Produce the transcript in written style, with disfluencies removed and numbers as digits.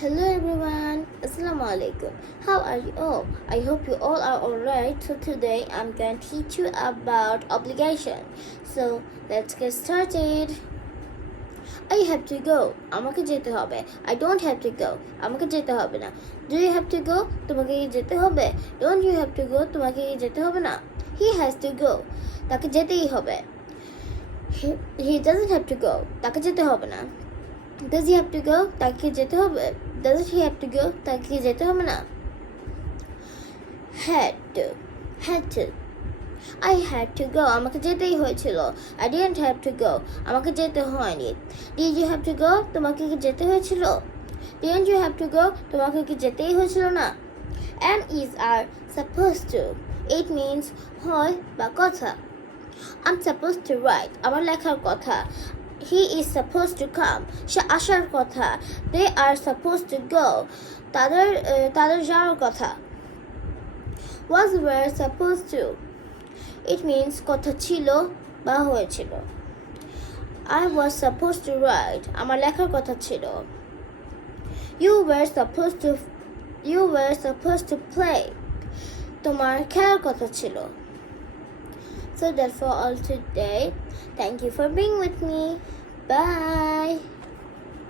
Hello everyone, Assalamu alaikum. How are you all? I hope you all are alright. So today I'm going to teach you about obligation. So let's get started. I have to go. আমাকে যেতে হবে. I don't have to go. আমাকে যেতে হবে না. Do you have to go? তোমাকে কি যেতে হবে. Don't you have to go? তোমাকে কি যেতে হবে না. He has to go. তাকে যেতেই হবে. He doesn't have to go. তাকে যেতে হবে না. Does he have to go? তাকে যেতে হবে. Doesn't he have to go? তাকে যেতে হবে না. Had to. I had to go. আমাকে যেতেই হয়েছিল. I didn't have to go. আমাকে যেতে হয়নি. Did you have to go? তোমাকে কি যেতে হয়েছিল? Didn't you have to go? তোমাকে কি যেতেই হয়েছিল না. Am is are supposed to. It means হয় বা কথা. I'm supposed to write. আমার লেখার কথা. He is supposed to come. সে আসার কথা. They are supposed to go. তাদের যাওয়ার কথা. Was were supposed to. It means কথা ছিল বা হয়েছিল. I was supposed to write. আমার লেখার কথা ছিল. You were supposed to play. তোমার খেলার কথা ছিল. So that's for all today. Thank you for being with me. Bye.